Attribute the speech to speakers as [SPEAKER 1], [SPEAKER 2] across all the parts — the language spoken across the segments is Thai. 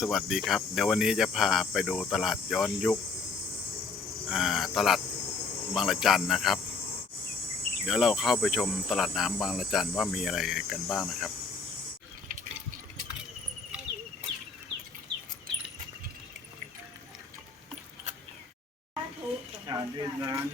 [SPEAKER 1] สวัสดีครับ เดี๋ยววันนี้จะพาไปดูตลาดย้อนยุคตลาดบางละจันนะครับ เดี๋ยวเราเข้าไปชมตลาดน้ำบางละจันว่ามีอะไรกันบ้างนะครับ
[SPEAKER 2] การเล่นร้าน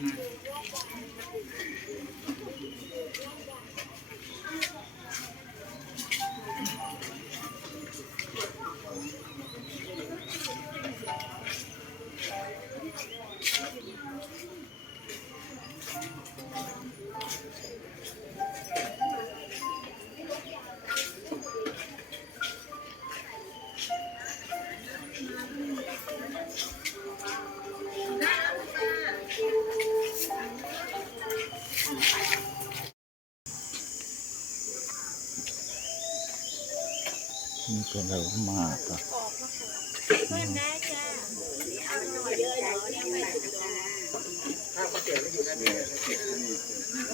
[SPEAKER 2] นี่
[SPEAKER 1] เป็นอะไรมากอะ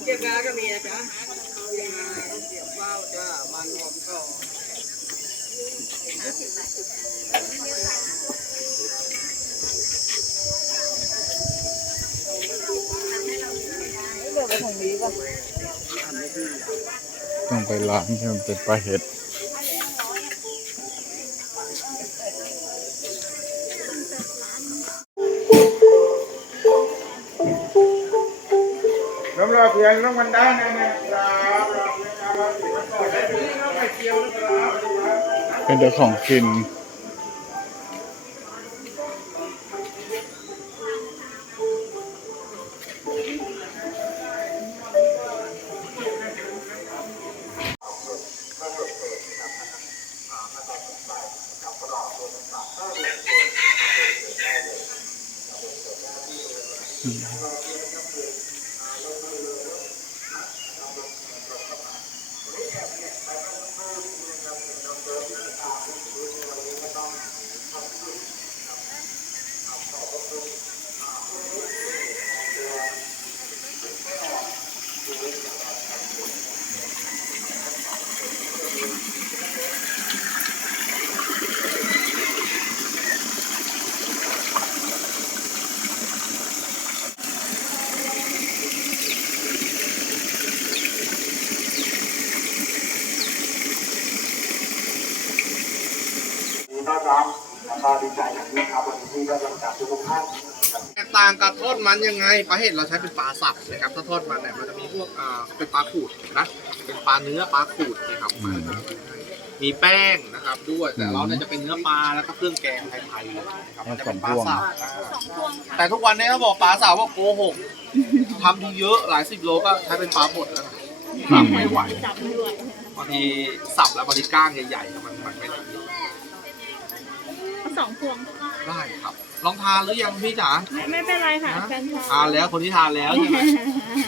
[SPEAKER 3] เก็บงาก็มีนะจ๊ะเอายังไงเก็บว้าวจ้ามันหอมก็
[SPEAKER 1] ต้องไปร้านที่มันเป็นปลาเห็ด
[SPEAKER 2] อเพียงน้องมันได้นะนะครับเพียงครับรอเพียงก่อนได้ที่เป็น
[SPEAKER 1] เดี๋ยวของกิน
[SPEAKER 4] ต้อนรับแล้วก็ดีใจอย่างยิ่งครับวันนี้ที่ได้รับจากทุกท่าน
[SPEAKER 3] แตกต่างกับทอดมันยังไงปลาเห็ดเราใช้เป็นปลาสับนะครับถ้าทอดมันเนี่ยมันจะมีพวกอ่าเป็นปลาขูดนะเป็นปลาเนื้อปลาขูดนะครับ
[SPEAKER 1] มี
[SPEAKER 3] แป้งนะครับด้วยแต่เราเนี่ยจะเป็นเนื้อปลาแล้วก็เครื่องแกงไทยๆเลยนะครับมันจะเป็นปลาสับแต่ทุกวันนี้เขาบอกปลาสับว่าโกหกทำทีเยอะหลายสิบโลก็ใช้เป็นปลาบดแล้วนะสับไม่ไหวบางทีสับแล้วบางทีก้างใหญ่ๆมันมันไม่ละเอียด
[SPEAKER 5] สองพวง
[SPEAKER 3] ได้ครับ ลองทานหรือยังพี่จ๋า
[SPEAKER 5] ไม่ไม่เป็นไรค่ะ
[SPEAKER 3] นะ
[SPEAKER 5] แฟนชา
[SPEAKER 3] ทานแล้วคนที่ทานแล้วใช่ไหม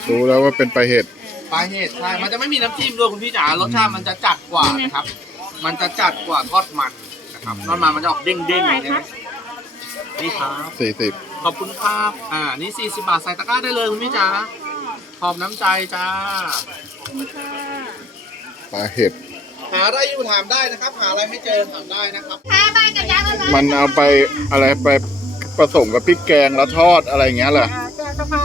[SPEAKER 1] รู้แล้วว่าเป็นปลาเห็ด
[SPEAKER 3] ปลาเห็ดใช่มันจะไม่มีน้ำจิ้มด้วยคุณพี่จ๋ารสชาติมันจะจัดกว่านะครับ มันจะจัดกว่าทอดมันนะครับทอดมันมันจะออกเด้งๆอย่างนี้นะนี่ครับ
[SPEAKER 1] สี่สิบ
[SPEAKER 3] ขอบคุณครับ อ่า นี่ 40 บาท ใส่ตะกร้าได้เลยคุณพี่จ๋าขอบน้ำใจจ้า
[SPEAKER 1] ปลาเห็ด
[SPEAKER 3] หาอะไรอยู่ถามได้นะครับ หาอะไรไม่เจอถามได้นะครับ
[SPEAKER 1] มันเอาไปอะไรไปผสมกับพริกแกงแล้วทอดอะไรอย่างเงี้ยเหรอ
[SPEAKER 5] เจ้าค่ะ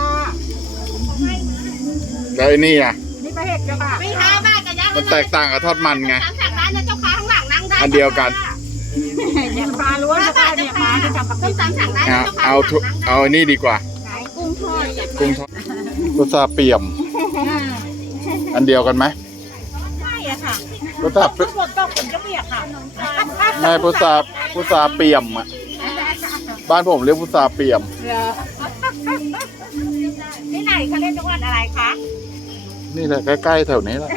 [SPEAKER 1] แล้วไอ้นี่อะ
[SPEAKER 5] นี่ประเห็ดเจ้าค่ะ
[SPEAKER 6] ไม่ค้าบ้านกันยัง
[SPEAKER 1] มันแตกต่างกับทอดมันไง
[SPEAKER 6] สามสั่งร้านนะเจ้าค้าข้างหลังนั่งได้
[SPEAKER 1] อันเดียวกัน
[SPEAKER 5] อย่างปลาล้วนเจ้าค่ะเนี่ยปลาที่ทำกับ
[SPEAKER 6] ต้มสามสั่งร้าน
[SPEAKER 1] เอา
[SPEAKER 6] นะเจ้าค้า
[SPEAKER 1] เอาทุเอาไอ้นี่ดีกว่า
[SPEAKER 5] กุ้งทอดจ้ะ
[SPEAKER 1] กุ้งทอดพุทราเปี่ยม อันเดียวกันไหม
[SPEAKER 5] ใช่อะค่ะ
[SPEAKER 1] พุทรา
[SPEAKER 5] ทุกคนต้องผมจะเปียกค่ะ
[SPEAKER 1] แม่พุทรา พุทราเปี่ยมอะ บ้านผมเรียกพุทราเปี่ยม
[SPEAKER 5] เหรอที่ไหนเขาเล่นจังหวัดอะไรคะ
[SPEAKER 1] นี่แหละใกล้ๆแถวนี้แหละ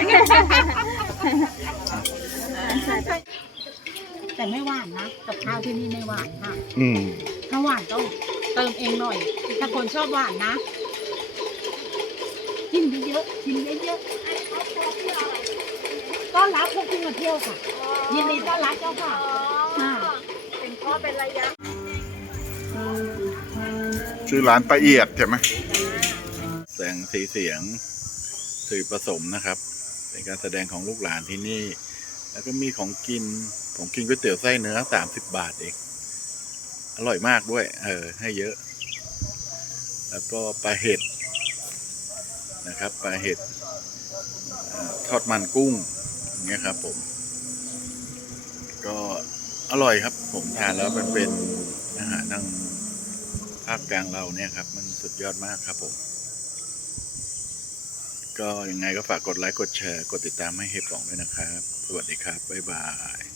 [SPEAKER 5] แต่ไม่หวานนะกับข้าวที่นี่ไม่หวานค่ะ
[SPEAKER 1] อืม
[SPEAKER 5] ถ้าหวานต้องเติมเองหน่อย ถ้าคนชอบหวานนะกินเยอะๆกินเยอะๆต้อนรับพวกที่มาเที่ยวค่ะยินดีต้อนรับเจ้าค่ะ ค่ะ
[SPEAKER 6] เป็นระยะ
[SPEAKER 1] ชื่อร้านปลาเอียดใช่ไหมแสงสีเสียงสื่อผสมนะครับ เป็นการแสดงของลูกหลานที่นี่ แล้วก็มีของกิน ผมกินก๋วยเตี๋ยวไส้เนื้อสามสิบบาทเอง อร่อยมากด้วย เออ ให้เยอะ แล้วก็ปลาเห็ดนะครับปลาเห็ดทอดมันกุ้งอย่างเงี้ยครับผม ก็ อร่อยครับ ผมทานแล้วมันเป็นอาหารทางภาคกลางเราเนี่ยครับ มันสุดยอดมากครับผม ก็ยังไงก็ฝากกดไลค์กดแชร์ กดติดตามให้เฮปปองด้วยนะครับ สวัสดีครับ บ๊ายบาย